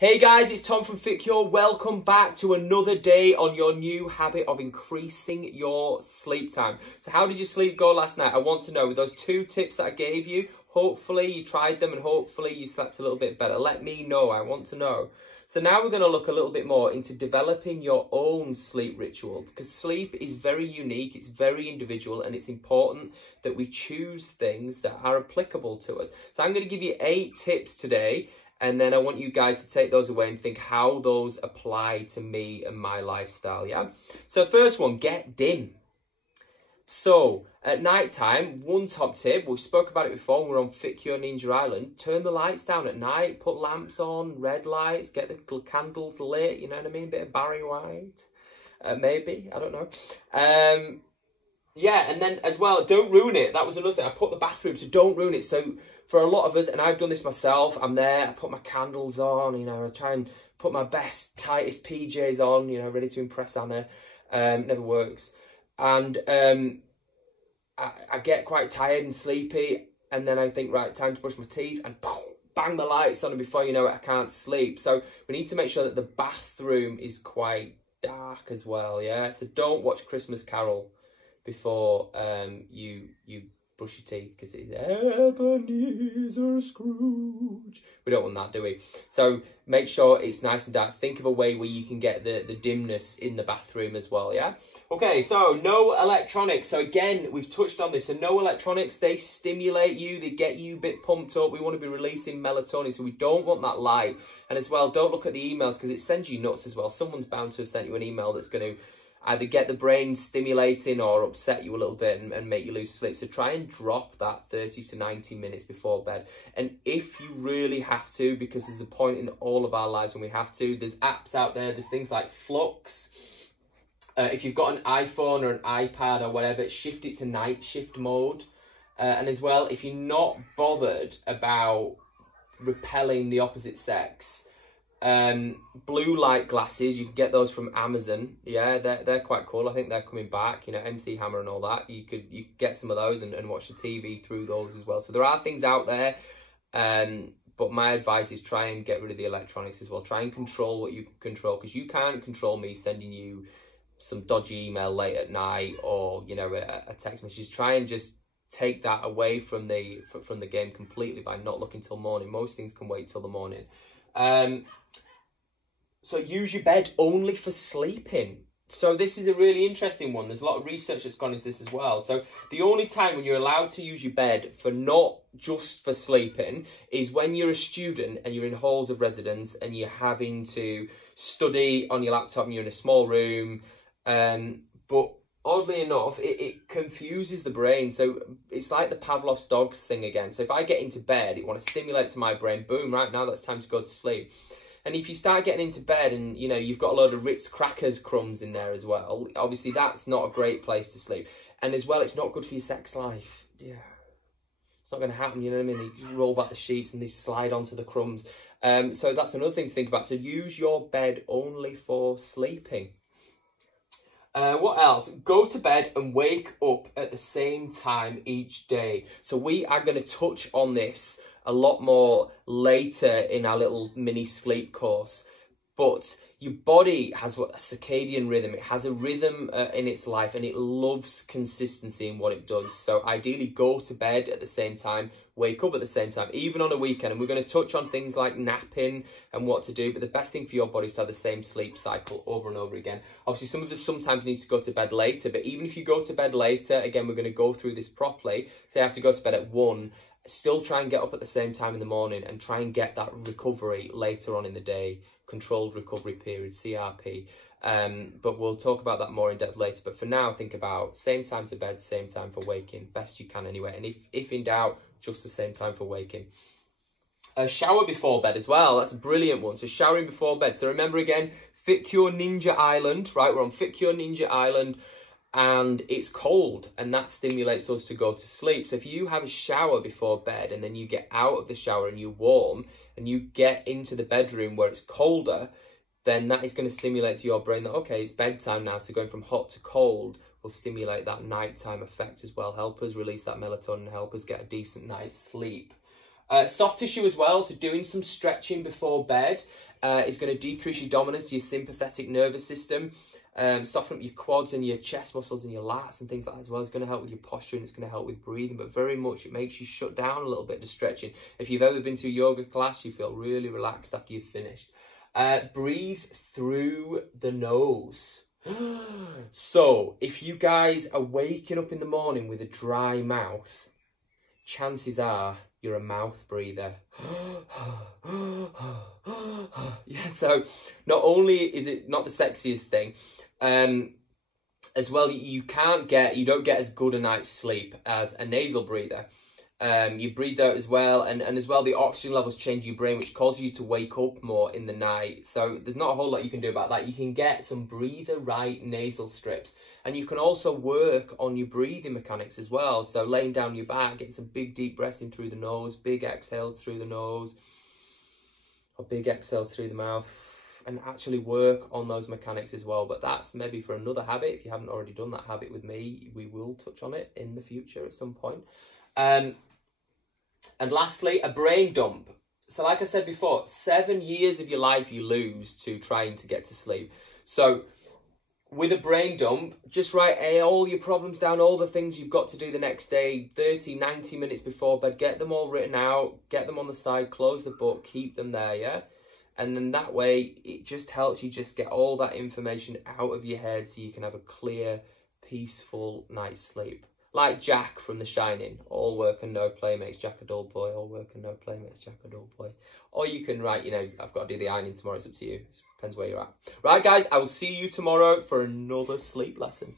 Hey guys, it's Tom from FitCure. Welcome back to another day on your new habit of increasing your sleep time. So how did your sleep go last night? I want to know, with those 2 tips that I gave you, hopefully you tried them and hopefully you slept a little bit better. Let me know, I want to know. So now we're going to look a little bit more into developing your own sleep ritual, because sleep is very unique, it's very individual, and it's important that we choose things that are applicable to us. So I'm going to give you 8 tips today. And then I want you guys to take those away and think how those apply to me and my lifestyle, yeah? So first one, get dim. So at night time, one top tip, we spoke about it before when we were on FitCure Ninja Island, turn the lights down at night, put lamps on, red lights, get the candles lit, you know what I mean? A bit of Barry White, maybe, I don't know. Yeah, and then as well, don't ruin it. That was another thing. I put the bathroom, so don't ruin it. So for a lot of us, and I've done this myself, I'm there, I put my candles on, you know, I try and put my best, tightest PJs on, you know, ready to impress Anna. Never works. And I get quite tired and sleepy, and then I think, right, time to brush my teeth, and bang the lights on, and before you know it, I can't sleep. So we need to make sure that the bathroom is quite dark as well, yeah? So don't watch Christmas Carol before you brush your teeth, because it's Ebenezer Scrooge. We don't want that, do we? So make sure it's nice and dark. Think of a way where you can get the dimness in the bathroom as well, yeah? Okay, so no electronics. So again, we've touched on this. So no electronics, they stimulate you, they get you a bit pumped up. We want to be releasing melatonin, so we don't want that light. And as well, don't look at the emails, because it sends you nuts as well. Someone's bound to have sent you an email that's going to either get the brain stimulating or upset you a little bit and make you lose sleep. So try and drop that 30 to 90 minutes before bed. And if you really have to, because there's a point in all of our lives when we have to, there's apps out there, there's things like Flux. If you've got an iPhone or an iPad or whatever, shift it to night shift mode. And as well, if you're not bothered about repelling the opposite sex, blue light glasses, you can get those from Amazon. Yeah, they're quite cool. I think they're coming back, you know, MC Hammer and all that. You could get some of those and watch the TV through those as well. So there are things out there, but my advice is try and get rid of the electronics as well. Try and control what you can control, because you can't control me sending you some dodgy email late at night or, you know, a text message. Try and just take that away from the game completely by not looking till morning. Most things can wait till the morning. So use your bed only for sleeping. So this is a really interesting one. There's a lot of research that's gone into this as well. So the only time when you're allowed to use your bed for not just for sleeping is when you're a student and you're in halls of residence and you're having to study on your laptop and you're in a small room. But oddly enough, it confuses the brain. So it's like the Pavlov's dog thing again. So if I get into bed, it wants to stimulate to my brain, boom, right now that's time to go to sleep. And if you start getting into bed and, you know, you've got a load of Ritz crackers crumbs in there as well, obviously that's not a great place to sleep. And as well, it's not good for your sex life. Yeah. It's not going to happen, you know what I mean? You roll back the sheets and they slide onto the crumbs. So that's another thing to think about. So use your bed only for sleeping. What else? Go to bed and wake up at the same time each day. So we are going to touch on this a lot more later in our little mini sleep course. But your body has a circadian rhythm. It has a rhythm in its life, and it loves consistency in what it does. So ideally, go to bed at the same time, wake up at the same time, even on a weekend. And we're going to touch on things like napping and what to do. But the best thing for your body is to have the same sleep cycle over and over again. Obviously, some of us sometimes need to go to bed later. But even if you go to bed later, again, we're going to go through this properly. Say I have to go to bed at 1. Still try and get up at the same time in the morning and try and get that recovery later on in the day, controlled recovery period, CRP. But we'll talk about that more in depth later. But for now, think about same time to bed, same time for waking, best you can anyway. And if in doubt, just the same time for waking. Shower before bed as well. That's a brilliant one. So showering before bed. So remember again, FitCure Ninja Island, right? We're on FitCure Ninja Island. And it's cold, and that stimulates us to go to sleep. So if you have a shower before bed and then you get out of the shower and you're warm and you get into the bedroom where it's colder, then that is going to stimulate to your brain that, okay, it's bedtime now. So going from hot to cold will stimulate that nighttime effect as well, help us release that melatonin, help us get a decent night's sleep. Soft tissue as well, so doing some stretching before bed is going to decrease your dominance to your sympathetic nervous system. Soften up your quads and your chest muscles and your lats and things like that as well. It's going to help with your posture and it's going to help with breathing, but very much it makes you shut down a little bit to stretching. If you've ever been to a yoga class, you feel really relaxed after you've finished. Breathe through the nose. So, if you guys are waking up in the morning with a dry mouth, chances are you're a mouth breather. Yeah, so not only is it not the sexiest thing, as well, you don't get as good a night's sleep as a nasal breather. You breathe out as well, and as well the oxygen levels change your brain, which causes you to wake up more in the night. So there's not a whole lot you can do about that. You can get some breather right nasal strips, and you can also work on your breathing mechanics as well. So laying down your back, getting some big deep breaths in through the nose, big exhales through the nose, or big exhales through the mouth, and actually work on those mechanics as well. But that's maybe for another habit. If you haven't already done that habit with me, we will touch on it in the future at some point. And lastly, a brain dump. So like I said before, 7 years of your life you lose to trying to get to sleep. So with a brain dump, just write all your problems down, all the things you've got to do the next day, 30, 90 minutes before bed. Get them all written out, get them on the side, close the book, keep them there, yeah? And then that way, it just helps you just get all that information out of your head so you can have a clear, peaceful night's sleep. Like Jack from The Shining, all work and no play makes Jack a dull boy, all work and no play makes Jack a dull boy. Or you can write, I've got to do the ironing tomorrow, it's up to you. It depends where you're at. Right, guys, I will see you tomorrow for another sleep lesson.